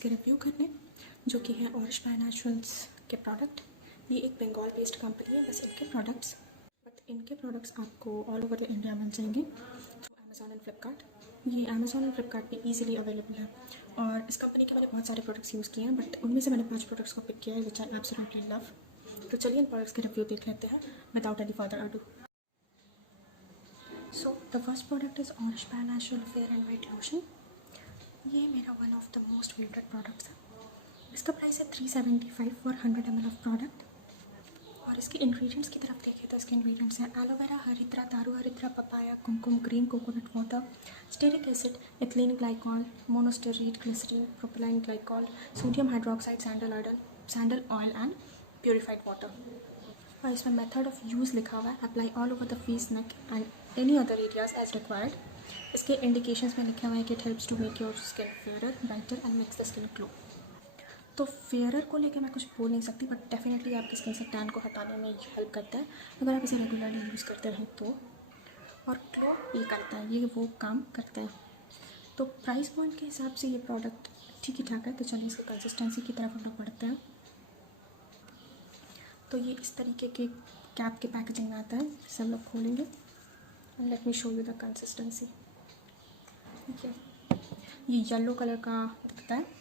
के रिव्यू करने, जो कि है ऑरिश बाय नेचुरल्स के प्रोडक्ट। ये एक बंगाल बेस्ड कंपनी है। बस इनके प्रोडक्ट्स आपको ऑल ओवर इंडिया मिल जाएंगे थ्रू अमेज़ॉन एंड फ्लिपकार्ट। ये अमेज़ॉन एंड फ्लिपकार्ट पे ईजिली अवेलेबल है। और इस कंपनी के मैंने बहुत सारे प्रोडक्ट्स यूज़ किए हैं, बट उनमें से मैंने 5 प्रोडक्ट्स को पिक किया है विच आई एब्सोल्युटली लव। तो चलिए इन प्रोडक्ट्स के रिव्यू देख लेते हैं without any further ado. So the first product is Aurish by natural fair and white lotion. ये मेरा one of the most favourite products है। इसका प्राइस है 375 फॉर 100 ml ऑफ प्रोडक्ट। और इसके इंग्रेडिएंट्स की तरफ देखें तो इसके इंग्रेडिएंट्स हैं एलोवेरा, हरिद्रा, दारू हरिद्रा, papaya, kumkum, green coconut water, stearic acid, ethylene glycol, monostearate, glycerine, propylene glycol, sodium hydroxide, sandal oil and purified water. और इसमें मेथड ऑफ यूज़ लिखा हुआ है apply all over the face, neck and any other areas as required. इसके indications में लिखा हुआ है कि it helps to make your skin fairer, brighter and makes the skin glow. तो फेयरर को लेकर मैं कुछ बोल नहीं सकती, बट डेफिनेटली आपकी स्किन से टैन को हटाने में हेल्प करता है अगर आप इसे रेगुलरली यूज़ करते रहें तो। और ग्लो ये करता है, ये वो काम करता है। तो प्राइस पॉइंट के हिसाब से ये प्रोडक्ट ठीक ही ठाक है। तो चलिए इसकी कंसिस्टेंसी की तरफ हम लोग बढ़ते हैं। तो ये इस तरीके के कैप के पैकेजिंग में आता है। इसे हम लोग खोलेंगे and let me show you the consistency. ठीक है, ये येलो कलर का दिखता है।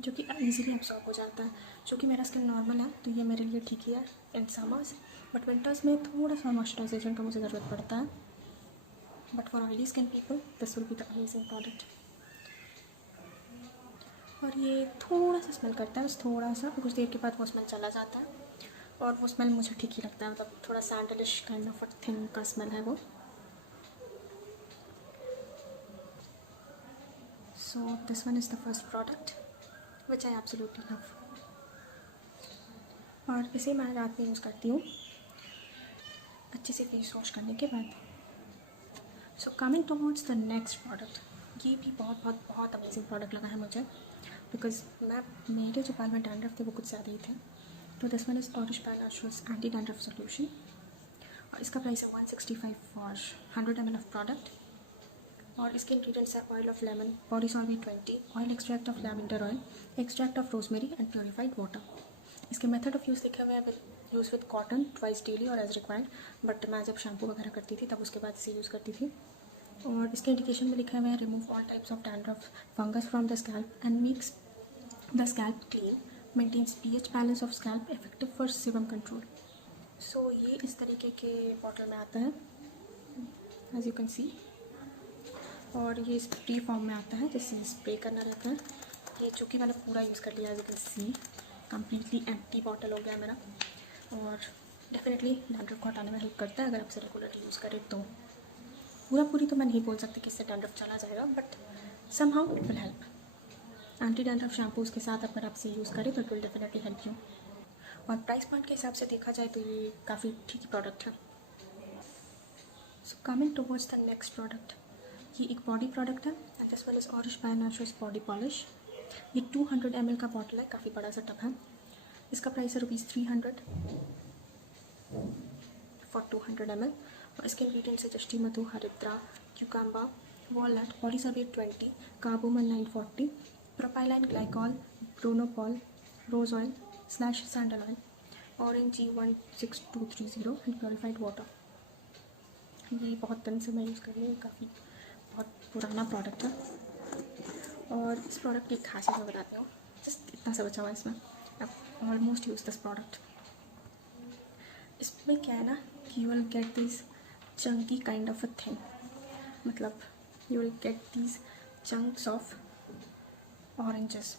जो कि ईज़िली एब्जॉर्ब हो जाता है। जो कि मेरा स्किन नॉर्मल है तो ये मेरे लिए ठीक ही है इन समर्स, बट विंटर्स में थोड़ा सा मॉइस्चराइजेशन का मुझे ज़रूरत पड़ता है। But for oily skin people this will be the amazing product. और ये थोड़ा सा स्मेल करता है, बस थोड़ा सा, कुछ देर के बाद वो स्मेल चला जाता है। और वो स्मेल मुझे ठीक ही लगता है, मतलब थोड़ा सैंडलिश काइंड ऑफ थिंग का स्मेल है वो। So this one is the first product which I absolutely love. और इसे मैं रात में यूज़ करती हूँ अच्छे से फेस वॉश करने के बाद। सो coming towards the next product, ये भी बहुत बहुत बहुत अमेजिंग प्रोडक्ट लगा है मुझे, बिकॉज मेरे जो बाल में डैंड्रफ थे वो कुछ ज़्यादा ही थे। तो this one is Aurish by naturals anti dandruff solution. और इसका प्राइस है 165 फॉर 100 ml ऑफ प्रोडक्ट। और इसके इंग्रेडिएंट्स है oil of lemon, body solvent 20, oil extract of lavender oil, extract of rosemary and purified water. इसके मेथड ऑफ यूज़ लिखे हुए हैं use with cotton twice daily और एज रिक्वायर्ड, बट मैं जब शैम्पू वगैरह करती थी तब उसके बाद इसे यूज़ करती थी। और इसके इंडिकेशन में लिखा हुआ है remove all types of dandruff fungus from the scalp and makes the scalp clean, maintains pH balance of scalp, effective for sebum control. So ये इस तरीके के बॉटल में आता है एज यू कैन सी। और ये स्प्रे फॉर्म में आता है जिससे स्प्रे करना रहता है। ये चूँकि मैंने पूरा यूज़ कर लिया as you can see, completely empty bottle हो गया मेरा। और डेफिनेटली डैंड्रफ को हटाने में हेल्प करता है अगर आप इसे रेगुलरली यूज़ करें तो। पूरी तो मैं नहीं बोल सकती कि इससे डैंड्रफ चला जाएगा, but somehow it will help. Anti dandruff shampoos के साथ अगर आप इसे यूज़ करें तो it will definitely help you. और प्राइस पॉइंट के हिसाब से देखा जाए तो ये काफ़ी ठीक प्रोडक्ट है। So coming towards the next product, ये एक बॉडी प्रोडक्ट है and this one is Aurish by naturals body polish. ये 200 ml का बॉटल है, काफ़ी बड़ा सा टब है। इसका प्राइस है ₹300 फॉर 200 ml। और इसके इंग्रेडिएंट्स है जस्टी मधु, हरिद्रा, cucumber, walnut, polysorbate 20, carbomer 940, propylene glycol, bronopol, rose oil / sandal oil, orange G16230 and purified water. ये बहुत दिन से मैं यूज़ कर रही हूँ, काफ़ी बहुत पुराना प्रोडक्ट है। और इस प्रोडक्ट की एक खासियत मैं बताती हूँ, जस्ट इतना सा बचा हुआ है इसमें। I almost use this product. इसमें क्या है ना कि you will get this chunky kind of a thing, मतलब you will get this chunks of oranges.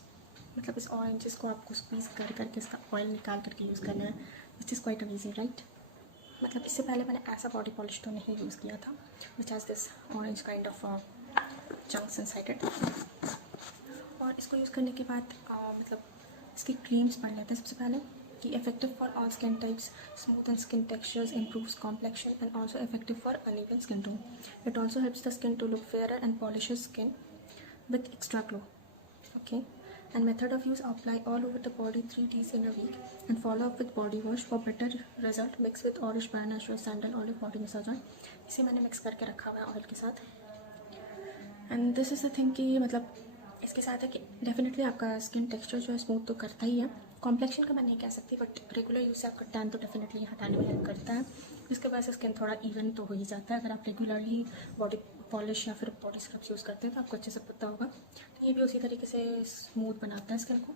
मतलब इस ऑरेंजेस को आपको स्क्वीज़ कर करके इसका ऑयल निकाल करके यूज़ करना है, which is quite amazing right. मतलब इससे पहले मैंने ऐसा बॉडी पॉलिश तो नहीं यूज़ किया था which has this orange kind of chunks inside it. और इसको यूज़ करने के बाद मतलब इसकी क्रीम्स पढ़ लेते हैं सबसे पहले कि effective for all skin types, smooth and skin textures, improves complexion and also effective for uneven skin tone. It also helps the skin to look fairer and polishes skin with extra glow. Okay, And method of use, apply all over the body 3 days in a week and follow up with body wash for better result. Mix with Orish by Natural Sandal Olive Body Massage Oil. इसे मैंने mix करके रखा हुआ है oil के साथ. And this is the thing कि मतलब इसके साथ है कि डेफिनेटली आपका स्किन टेक्सचर जो है स्मूथ तो करता ही है. कॉम्प्लेक्शन का मैं नहीं कह सकती, बट रेगुलर यूज़ से आपका टैन तो डेफिनेटली हटाने में हेल्प करता है. इसके वजह से स्किन थोड़ा इवन तो हो ही जाता है. अगर आप रेगुलरली बॉडी पॉलिश या फिर बॉडी स्क्रब्स यूज़ करते हैं तो आपको अच्छे से पता होगा. तो ये भी उसी तरीके से स्मूथ बनाता है स्किन को.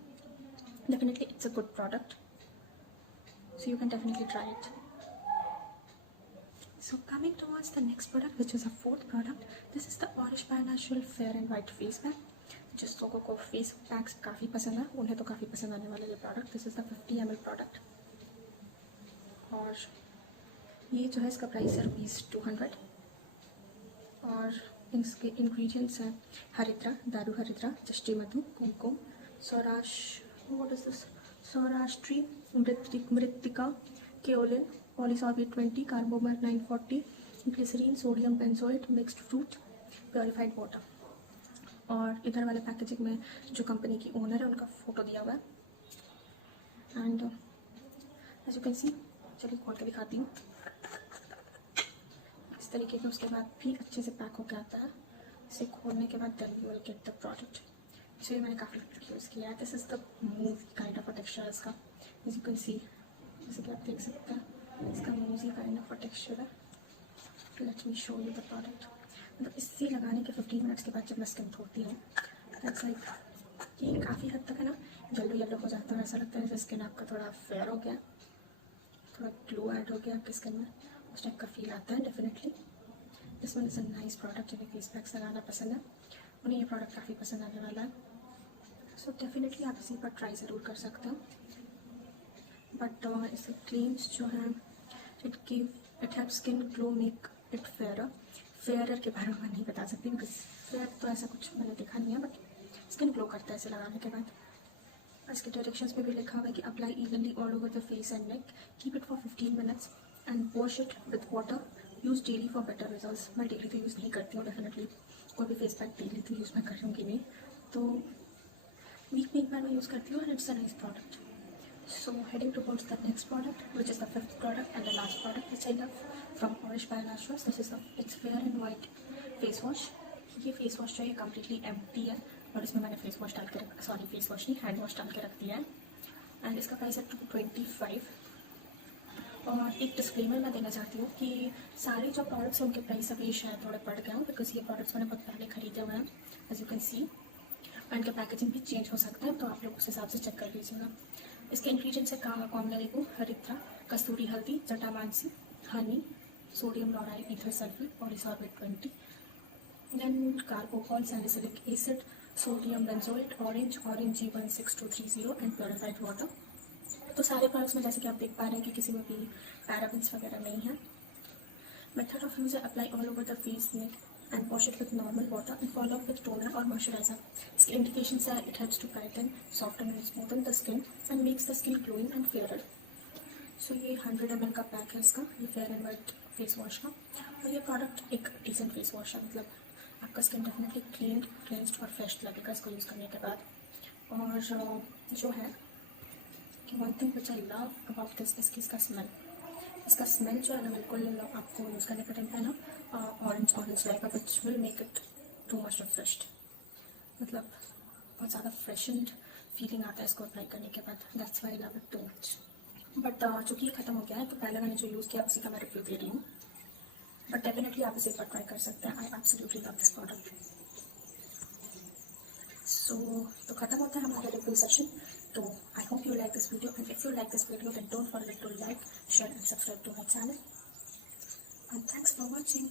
Definitely it's a good product, so you can definitely try it. So coming towards the next product, which is a fourth product, this is the Orish by Natural Fair and White Face Pack. जिस लोगों को face packs काफ़ी पसंद है उन्हें तो काफ़ी पसंद आने वाला ये product. This is the 50 ml product और ये जो है इसका प्राइस है ₹200. और इसके इंग्रेडिएंट्स हैं हरिद्रा, दारू हरिद्रा, जष्टी मधु, कुमकुम, सौराष्ट्री मृत्तिका, kaolin, polysorbate 20, carbomer 940, glycerine, sodium benzoate, mixed fruit, purified water. और इधर वाले पैकेजिंग में जो कंपनी की ओनर है उनका फ़ोटो दिया हुआ है. And as you can see, चलिए खोल के दिखाती हूँ. इस तरीके के उसके बाद भी अच्छे से पैक होकर आता है. इसे खोलने के बाद then you will get the product. इसे मैंने काफ़ी यूज़ किया है. This is the movie kind of a texture इसका. एज यू कैन सी, जैसे कि आप देख सकते हैं इसका movie kind of a texture है. Let me show you the product. मतलब इससे लगाने के 15 मिनट्स के बाद जब मैं स्किन धोती हूँ, दैट्स लाइक कि काफ़ी हद तक है ना येलो येलो हो जाता है. ऐसा लगता है जैसे स्किन आपका थोड़ा फेयर हो गया, थोड़ा ग्लो ऐड हो गया आपकी स्किन में, उस टाइप का फील आता है. Definitely this one is a nice product. जिन्हें फेस पैक्स लगाना पसंद है उन्हें ये प्रोडक्ट काफ़ी पसंद आने वाला है. सो डेफिनेटली आप इसी पर ट्राई ज़रूर कर सकते हो. बट इसके क्लेम्स जो हैं, it help skin glow, make it fairer के बारे में मैं नहीं बता सकती बिकॉज फेयर तो ऐसा कुछ मैंने देखा नहीं है, बट स्किन ग्लो करता है इसे लगाने के बाद. इसके डायरेक्शंस में भी लिखा हुआ है कि apply evenly all over the face and neck, keep it for 15 minutes and wash it with water, use daily for better results. मैं डेली तो यूज़ नहीं करती हूँ डेफिनेटली, कोई भी फेस पैक डेली तो यूज़ मैं कर लूँगी नहीं, तो वीक में एक बार मैं यूज़ करती हूँ. And it's a nice product. So heading towards the next product, which is the fifth product and the last product which I love from Orish by Naturals. This is it's Fair and White face wash. ये face wash जो है completely empty है और इसमें मैंने face wash नहीं, hand wash डाल के रख दिया है. एंड इसका प्राइस है 225. और एक डिस्क्लेमर मैं देना चाहती हूँ कि सारे जो प्रोडक्ट्स हैं उनके प्राइस अभी शायद थोड़े बढ़ गए हैं बिकॉज ये प्रोडक्ट्स मैंने बहुत पहले खरीदे हुए हैं. एज यू कैन सी, इनका पैकेजिंग भी चेंज हो सकता है, तो आप लोग उस हिसाब से चेक कर लीजिएगा. इसके इंग्रेडिएंट्स है कॉमला रीगो, हरिद्रा, कस्तूरी हल्दी, जटामांसी, honey, sodium lauryl ether sulphate, polysorbate 20, then carbopol, salicylic acid, sodium benzoate, orange G16230 and purified water. तो सारे प्रोडक्ट्स में जैसे कि आप देख पा रहे हैं कि किसी में भी पैराबेन्स वगैरह नहीं है. मेथड ऑफ यूज है apply all over the face, neck and wash it with normal water and follow up with toner or moisturizer. इसके indications are it helps to brighten, soften and smoothen the skin and makes the skin glowing and fairer. So ये 100 ml का pack है इसका, ये fair and white face wash का. और ये product एक डिसेंट फेस वॉश है, मतलब आपका स्किन डेफिनेटली क्लीन्ड और फ्रेश लगेगा इसको यूज़ करने के बाद. और जो है कि one thing which I love about this इसकी इसका स्मेल जो है ना बिल्कुल आपको यूज़ करने का टाइम पे ना ऑरेंज लगेगा, which will make it too much refreshed. मतलब बहुत ज़्यादा फ्रेशन्ड फीलिंग आता है इसको अप्लाई करने के बाद. That's why I love it too much. But चूँकि ये ख़त्म हो गया है तो पहले मैंने जो यूज़ किया उसी का मैं रिव्यू दे रही हूँ. बट डेफिनेटली आप इसे एक बार ट्राई कर सकते हैं. I absolutely love this product. So तो ख़त्म होता है हमारा review session. So I hope you like this video, and if you like this video then don't forget to like, share and subscribe to my channel. And thanks for watching.